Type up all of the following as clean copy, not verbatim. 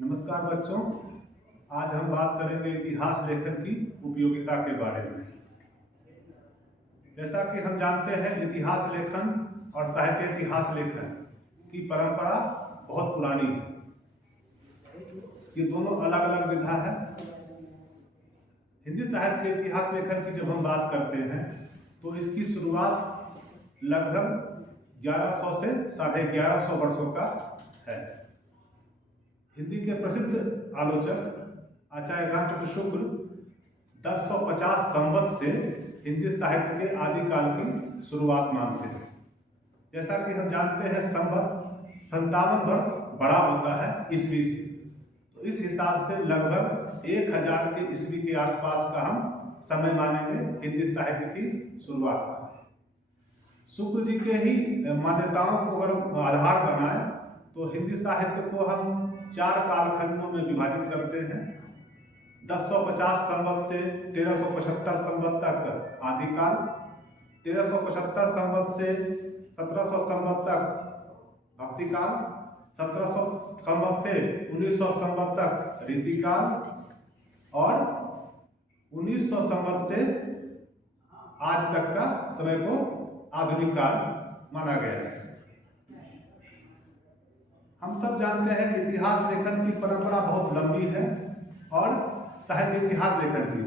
नमस्कार बच्चों। आज हम बात करेंगे इतिहास लेखन की उपयोगिता के बारे में। जैसा कि हम जानते हैं, इतिहास लेखन और साहित्य इतिहास लेखन की परंपरा बहुत पुरानी है। ये दोनों अलग अलग विधा है। हिंदी साहित्य के इतिहास लेखन की जब हम बात करते हैं तो इसकी शुरुआत लगभग 1100 से 1150 वर्षों का है। हिंदी के प्रसिद्ध आलोचक आचार्य रामचंद्र शुक्ल 1050 संवत से हिंदी साहित्य के आदिकाल की शुरुआत मानते हैं। जैसा कि हम जानते हैं, संवत 57 वर्ष बड़ा होता है ईस्वी से, तो इस हिसाब से लगभग 1000 के ईस्वी के आसपास का हम समय मानेंगे हिंदी साहित्य की शुरुआत का। शुक्ल जी के ही मान्यताओं को अगर आधार बनाए तो हिंदी साहित्य को हम 4 कालखंडों में विभाजित करते हैं। 1050 संवत से 1375 संवत तक आदिकाल, 1375 संवत से 1700 संवत तक भक्तिकाल, 1700 संवत से 1900 संवत तक रीतिकाल और 1900 संवत से आज तक का समय को आधुनिक काल माना गया है। हम सब जानते हैं कि इतिहास लेखन की परंपरा बहुत लंबी है और साहित्य इतिहास लेखन की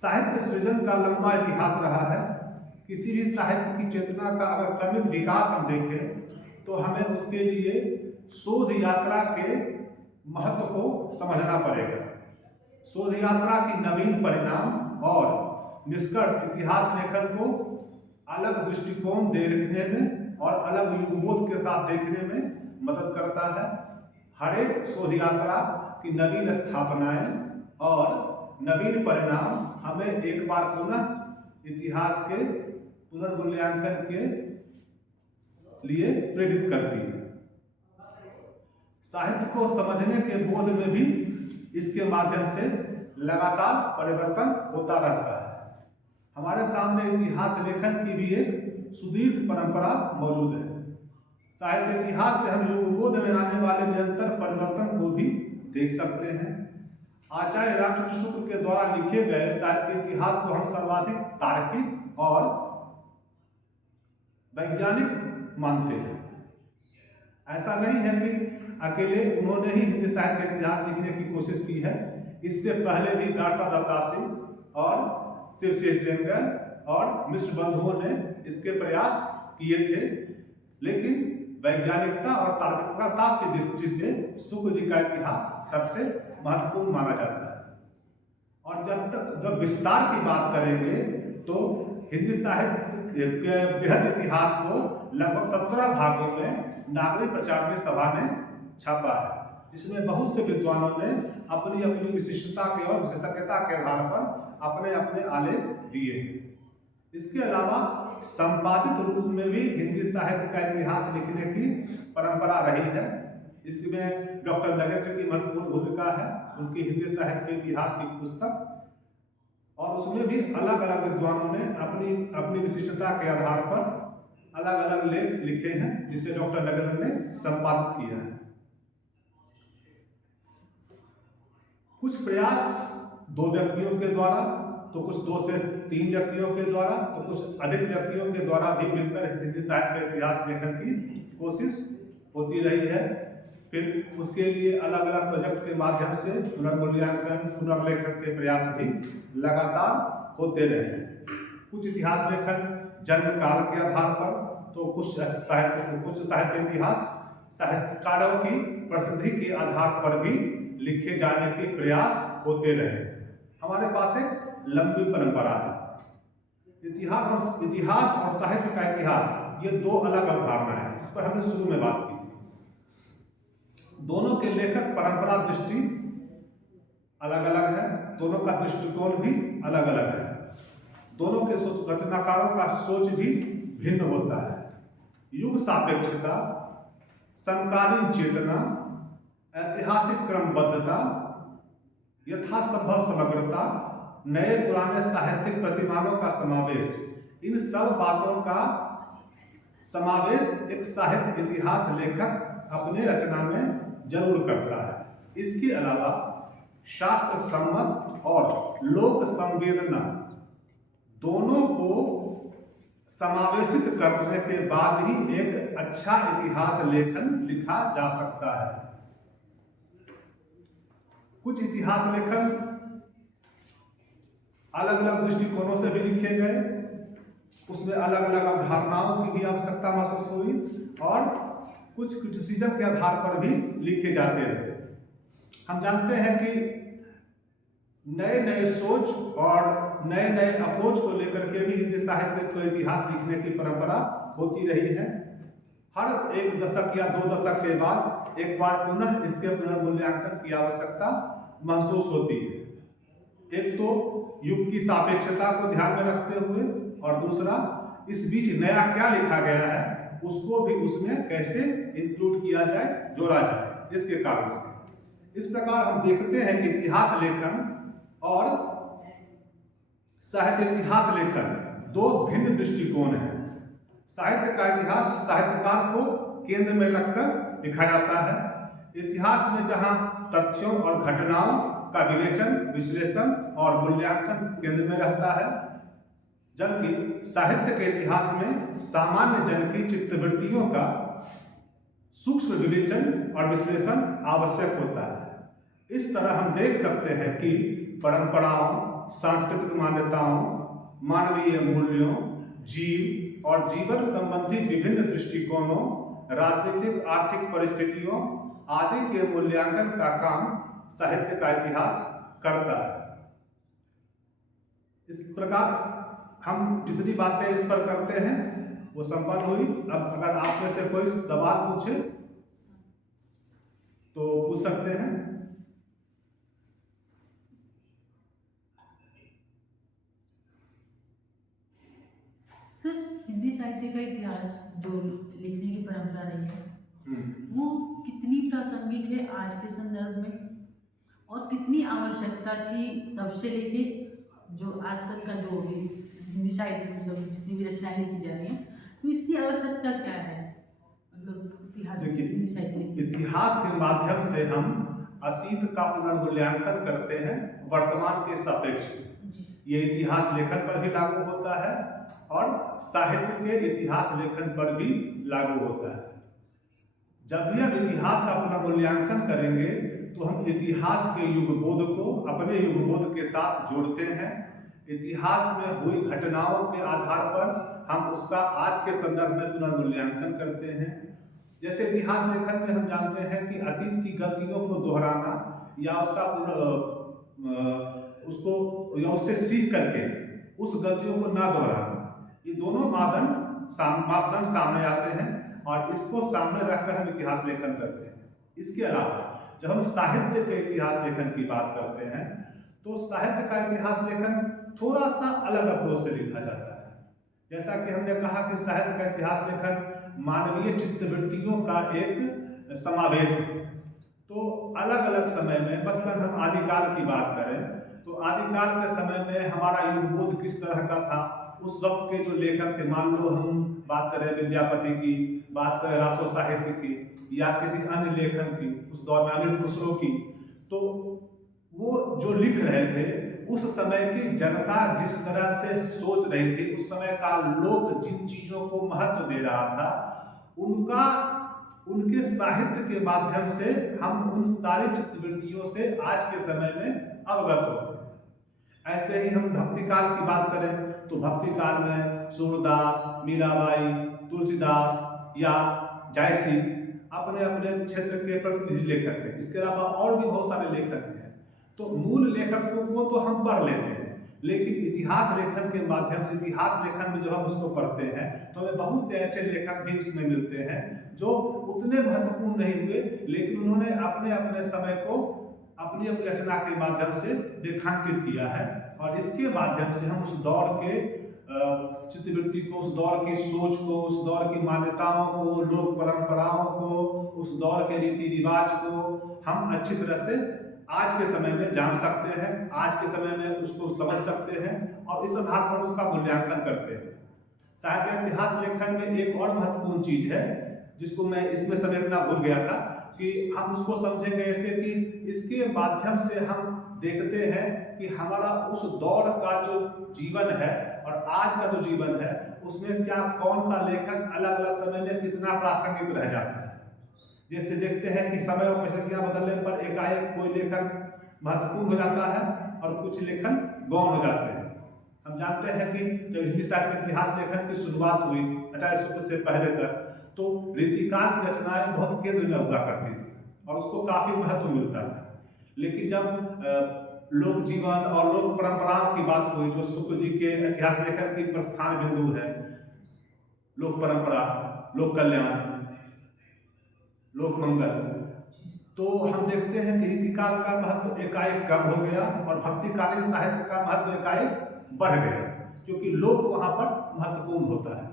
साहित्य सृजन का लंबा इतिहास रहा है। किसी भी साहित्य की चेतना का अगर क्रमिक विकास हम देखें तो हमें उसके लिए शोध यात्रा के महत्व को समझना पड़ेगा। शोध यात्रा की नवीन परिणाम और निष्कर्ष इतिहास लेखन को अलग दृष्टिकोण देखने में और अलग युगबोध के साथ देखने में मदद करता है। हर एक शोध यात्रा की नवीन स्थापनाएं और नवीन परिणाम हमें एक बार पुनः इतिहास के पुनर्मूल्यांकन के लिए प्रेरित करती है। साहित्य को समझने के बोध में भी इसके माध्यम से लगातार परिवर्तन होता रहता है। हमारे सामने इतिहास लेखन की भी एक सुदीर्घ परंपरा मौजूद है। साहित्य इतिहास से हम युगबोध में आने वाले निरंतर परिवर्तन को भी देख सकते हैं। आचार्य रामचंद्र शुक्ल के द्वारा लिखे गए साहित्य इतिहास को हम सर्वाधिक तार्किक और वैज्ञानिक मानते हैं। ऐसा नहीं है कि अकेले उन्होंने ही हिंदी साहित्य का इतिहास लिखने की कोशिश की है। इससे पहले भी गारसा दत्तासी और शिवशेषसेनगर और मिश्र बंधुओं ने इसके प्रयास किए थे, लेकिन वैज्ञानिकता और तार्किकता की दृष्टि से शुक्ल जी का इतिहास सबसे महत्वपूर्ण माना जाता है। और जब विस्तार की बात करेंगे तो हिंदी साहित्य के बृहद इतिहास को लगभग 17 भागों में नागरिक प्रचारणी सभा ने छापा है, जिसमें बहुत से विद्वानों ने अपनी अपनी विशिष्टता के और विशेषज्ञता के आधार पर अपने अपने आलेख दिए। इसके अलावा संपादित रूप में भी हिंदी साहित्य का इतिहास लिखने की परंपरा रही है। इसमें डॉक्टर नगेंद्र की महत्वपूर्ण भूमिका है, उनकी हिंदी साहित्य के इतिहास की पुस्तक, और उसमें भी अलग अलग विद्वानों ने अपनी अपनी विशिष्टता के आधार पर अलग अलग लेख लिखे हैं, जिसे डॉक्टर नगेंद्र ने संपादित किया है। कुछ प्रयास 2 व्यक्तियों के द्वारा, तो कुछ 2 से 3 व्यक्तियों के द्वारा, तो कुछ अधिक व्यक्तियों के द्वारा भी मिलकर हिंदी साहित्य के इतिहास लेखन की कोशिश होती रही है। फिर उसके लिए अलग अलग प्रोजेक्ट के माध्यम से पुनर्मूल्यांकन, पुनर्लेखन के प्रयास भी लगातार होते रहे हैं। कुछ इतिहास लेखन जन्म काल के आधार पर, तो कुछ साहित्य इतिहास साहित्यकारों की प्रसिद्धि के आधार पर भी लिखे जाने के प्रयास होते रहे। हमारे पास एक लंबी परंपरा है। इतिहास और साहित्य का इतिहास, ये 2 अलग अवधारणा है, जिस पर हमने शुरू में बात की थी। दोनों के लेखक परंपरा दृष्टि अलग अलग है, दोनों का दृष्टिकोण भी अलग अलग है, दोनों के रचनाकारों का सोच भी भिन्न होता है। युग सापेक्षता, समकालीन चेतना, ऐतिहासिक क्रमबद्धता, यथासंभव समग्रता, नए पुराने साहित्यिक प्रतिमानों का समावेश, इन सब बातों का समावेश एक साहित्य इतिहास लेखक अपने रचना में जरूर करता है। इसके अलावा शास्त्र सम्मत और लोक संवेदना दोनों को समावेशित करने के बाद ही एक अच्छा इतिहास लेखन लिखा जा सकता है। कुछ इतिहास लेखन अलग अलग दृष्टिकोणों से भी लिखे गए, उसमें अलग अलग अवधारणाओं की भी आवश्यकता महसूस हुई और कुछ क्रिटिसिज्म के आधार पर भी लिखे जाते रहे। हम जानते हैं कि नए नए सोच और नए नए अप्रोच को लेकर के भी हिंदी साहित्य को इतिहास लिखने की परंपरा होती रही है। हर एक दशक या 2 दशक के बाद एक बार पुनः इसके पुनर्मूल्यांकन की आवश्यकता महसूस होती है। एक तो युग की सापेक्षता को ध्यान में रखते हुए और दूसरा इस बीच नया क्या लिखा गया है उसको भी उसमें कैसे इंक्लूड किया जाए, जोड़ा जाए। इसके कारण से इस प्रकार हम देखते हैं कि इतिहास लेखन और साहित्य इतिहास लेखन दो भिन्न दृष्टिकोण हैं। साहित्य का इतिहास साहित्यकार को केंद्र में रखकर लिखा जाता है। इतिहास में जहां तथ्यों और घटनाओं का विवेचन, विश्लेषण और मूल्यांकन केंद्र में रहता है, जबकि साहित्य के इतिहास में सामान्य जन की चित्तवृत्तियों का सूक्ष्म विवेचन और विश्लेषण आवश्यक होता है। इस तरह हम देख सकते हैं कि परंपराओं, सांस्कृतिक मान्यताओं, मानवीय मूल्यों, जीव और जीवन संबंधी विभिन्न दृष्टिकोणों, राजनीतिक आर्थिक परिस्थितियों आदि के मूल्यांकन का काम साहित्य का इतिहास करता है। इस प्रकार हम जितनी बातें इस पर करते हैं वो संपन्न हुई। अब अगर आप में से कोई सवाल पूछे तो पूछ सकते हैं। सर, हिंदी साहित्य का इतिहास जो लिखने की परंपरा रही है वो कितनी प्रासंगिक है आज के संदर्भ में, और कितनी आवश्यकता थी तब से लेके जो आज तक का जो भी हिंदी साहित्य मतलब जितनी भी रचनाएं लिखी जा रही हैं, तो इसकी आवश्यकता क्या है? मतलब हिंदी साहित्य इतिहास के माध्यम से हम अतीत का पुनर्मूल्यांकन करते हैं वर्तमान के सापेक्ष। ये इतिहास लेखन पर भी लागू होता है और साहित्य के इतिहास लेखन पर भी लागू होता है। जब भी हम इतिहास का पुनर्मूल्यांकन करेंगे तो हम इतिहास के युगबोध को अपने युगबोध के साथ जोड़ते हैं। इतिहास में हुई घटनाओं के आधार पर हम उसका आज के संदर्भ में पुनर्मूल्यांकन करते हैं। जैसे इतिहास लेखन में हम जानते हैं कि अतीत की गलतियों को दोहराना या उससे सीख करके उस गलतियों को ना दोहराना, ये दोनों मापदंड सामने आते हैं और इसको सामने रखकर हम इतिहास लेखन करते हैं। इसके अलावा जब हम साहित्य के इतिहास लेखन की बात करते हैं तो साहित्य का इतिहास लेखन थोड़ा सा अलग अप्रोच से लिखा जाता है। जैसा कि हमने कहा कि साहित्य का इतिहास लेखन मानवीय चित्तवृत्तियों का एक समावेश है। तो अलग अलग समय में, मसलन हम आदिकाल की बात करें तो आदिकाल के समय में हमारा युगबोध किस तरह का था, उस वक्त के जो लेखक थे, मान लो हम बात करें विद्यापति की, बात करें रासो साहित्य की या किसी अन्य लेखन की, उस दौर में अमीर खुसरो की, तो वो जो लिख रहे थे उस समय की जनता जिस तरह से सोच रही थी, उस समय का लोग जिन चीजों को महत्व दे रहा था, उनके साहित्य के माध्यम से हम उन सारी चित्तवृत्तियों से आज के समय में अवगत होते हैं। ऐसे ही हम भक्ति काल की बात करें तो भक्ति काल में सूरदास, मीराबाई, तुलसीदास या जायसी अपने अपने क्षेत्र के प्रतिनिधि लेखक हैं। इसके अलावा और भी बहुत सारे लेखक हैं। तो मूल लेखकों को तो हम पढ़ लेते हैं, लेकिन इतिहास लेखन के माध्यम से, इतिहास लेखन में जब हम उसको पढ़ते हैं तो हमें बहुत से ऐसे लेखक भी उसमें मिलते हैं जो उतने महत्वपूर्ण नहीं हुए, लेकिन उन्होंने अपने अपने समय को अपनी अपनी रचना के माध्यम से रेखांकित किया है और इसके माध्यम से हम उस दौर के चित्तवृत्ति को, उस दौर की सोच को, उस दौर की मान्यताओं को, लोक परंपराओं को, उस दौर के रीति रिवाज को हम अच्छी तरह से आज के समय में जान सकते हैं, आज के समय में उसको समझ सकते हैं और इस आधार पर उसका मूल्यांकन करते हैं। साहित्य इतिहास लेखन में एक और महत्वपूर्ण चीज है जिसको मैं इसमें समेटना भूल गया था, कि हम उसको समझेंगे ऐसे कि इसके माध्यम से हम देखते हैं कि हमारा उस दौर का जो जीवन है और आज का जो जीवन है उसमें क्या कौन सा लेखक अलग अलग समय में कितना प्रासंगिक रह जाता है। जैसे देखते हैं कि समय और परिस्थितियां बदलने पर एकाएक कोई लेखक महत्वपूर्ण हो जाता है और कुछ लेखन गौण हो जाते हैं। हम जानते हैं कि जब हिंदी साहित्य इतिहास लेखन की शुरुआत हुई 1800 से पहले तक, तो रीतिकाल की रचनाएं बहुत केंद्र में हुआ करती थी और उसको काफी महत्व मिलता था। लेकिन जब लोक जीवन और लोक परंपराओं की बात हुई, जो शुक्ल जी के इतिहास लेखन की प्रस्थान बिंदु है, लोक परंपरा, लोक कल्याण, लोक मंगल, तो हम देखते हैं कि रीतिकाल का महत्व एकाएक कम हो गया और भक्तिकालीन साहित्य का महत्व एकाएक बढ़ गया, क्योंकि लोक वहां पर महत्वपूर्ण होता है।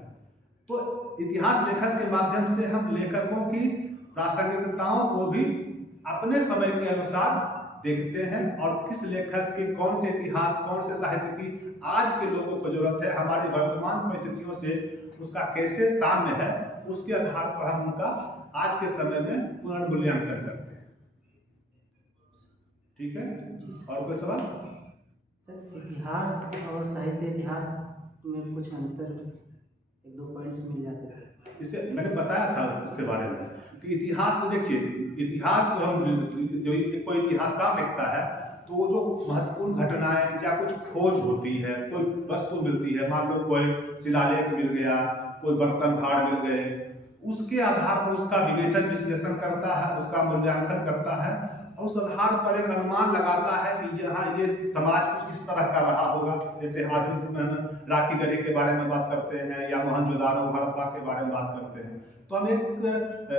तो इतिहास लेखन के माध्यम से हम लेखकों की प्रासंगिकताओं को भी अपने समय के अनुसार देखते हैं और किस लेखक के कौन से इतिहास, कौन से साहित्य की आज के लोगों को जरूरत है, हमारी वर्तमान परिस्थितियों से उसका कैसे साम्य है, उसके आधार पर हम उनका आज के समय में पुनर्मूल्यांकन करते हैं। ठीक है, और कोई सवाल? सर, इतिहास और साहित्य इतिहास में कुछ अंतर, एक दो पॉइंट्स मिल जाते हैं। इसे मैंने बताया था उसके बारे में कि इतिहास, देखिए इतिहास जो हम जो कोई इतिहासकार लिखता है तो वो जो महत्वपूर्ण घटनाएं या कुछ खोज होती है, कोई वस्तु मिलती है, मान लो कोई शिलालेख मिल गया, कोई बर्तन भाड़ मिल गए, उसके आधार पर उसका विवेचन विश्लेषण करता है, उसका मूल्यांकन करता है और उस आधार पर एक अनुमान लगाता है कि यहाँ ये समाज कुछ इस तरह का रहा होगा। जैसे आधुनिक समय में राखी गढ़ी के बारे में बात करते हैं या मोहनजोदारो हड़प्पा के बारे में बात करते हैं, तो हम एक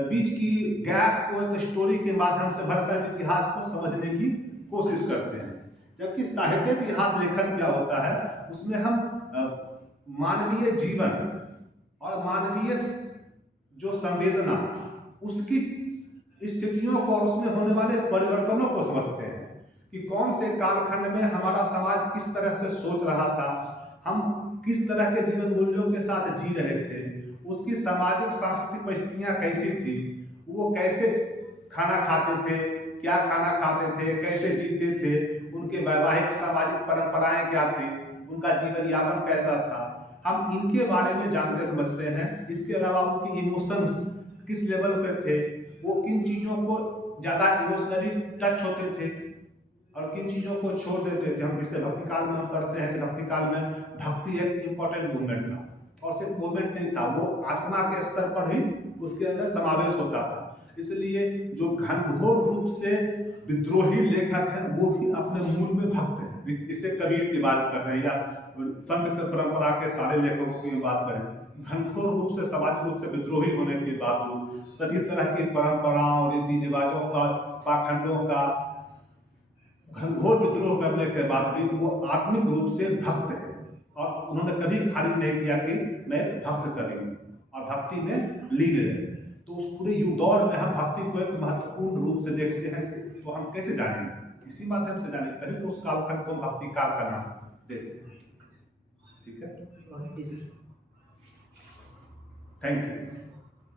बीच की गैप को एक स्टोरी के माध्यम से भरकर इतिहास को समझने की कोशिश करते हैं। जबकि साहित्य इतिहास लेखन क्या होता है, उसमें हम मानवीय जीवन और मानवीय जो संवेदना, उसकी स्थितियों को और उसमें होने वाले परिवर्तनों को समझते हैं कि कौन से कालखंड में हमारा समाज किस तरह से सोच रहा था, हम किस तरह के जीवन मूल्यों के साथ जी रहे थे, उसकी सामाजिक सांस्कृतिक परिस्थितियां कैसी थी, वो कैसे खाना खाते थे, क्या खाना खाते थे, कैसे जीते थे, उनके वैवाहिक सामाजिक परंपराएं क्या थी, उनका जीवन यापन कैसा था, हम इनके बारे में जानते समझते हैं। इसके अलावा उनकी इमोशंस किस लेवल पे थे, वो किन चीज़ों को ज़्यादा इमोशनली टच होते थे और किन चीज़ों को छोड़ देते थे। हम जैसे भक्ति काल में हम करते हैं कि भक्ति काल में भक्ति एक इम्पॉर्टेंट मूवमेंट था और सिर्फ मूवमेंट नहीं था, वो आत्मा के स्तर पर ही उसके अंदर समावेश होता था। इसलिए जो घनघोर रूप से विद्रोही लेखक हैं वो भी अपने मूल में भक्त हैं। इससे कबीर की बात कर रहे हैं या संत परंपरा के सारे लेखकों की बात करें, घनघोर रूप से सामाजिक रूप से विद्रोही होने के बावजूद सभी तरह की परंपराओं, रीति रिवाजों का, पाखंडों का घनघोर विद्रोह करने के बाद भी वो आत्मिक रूप से भक्त है और उन्होंने कभी खारिज नहीं किया कि मैं भक्त करेंगे और भक्ति में लीन रहे। तो उस पूरे युग दौर में हम भक्ति को एक महत्वपूर्ण रूप से देखते हैं, तो हम कैसे जानेंगे? इसी माध्यम से जानेंगे, तभी तो उस कालखंड को भक्ति काल का नाम देते हैं। ठीक है, थैंक यू।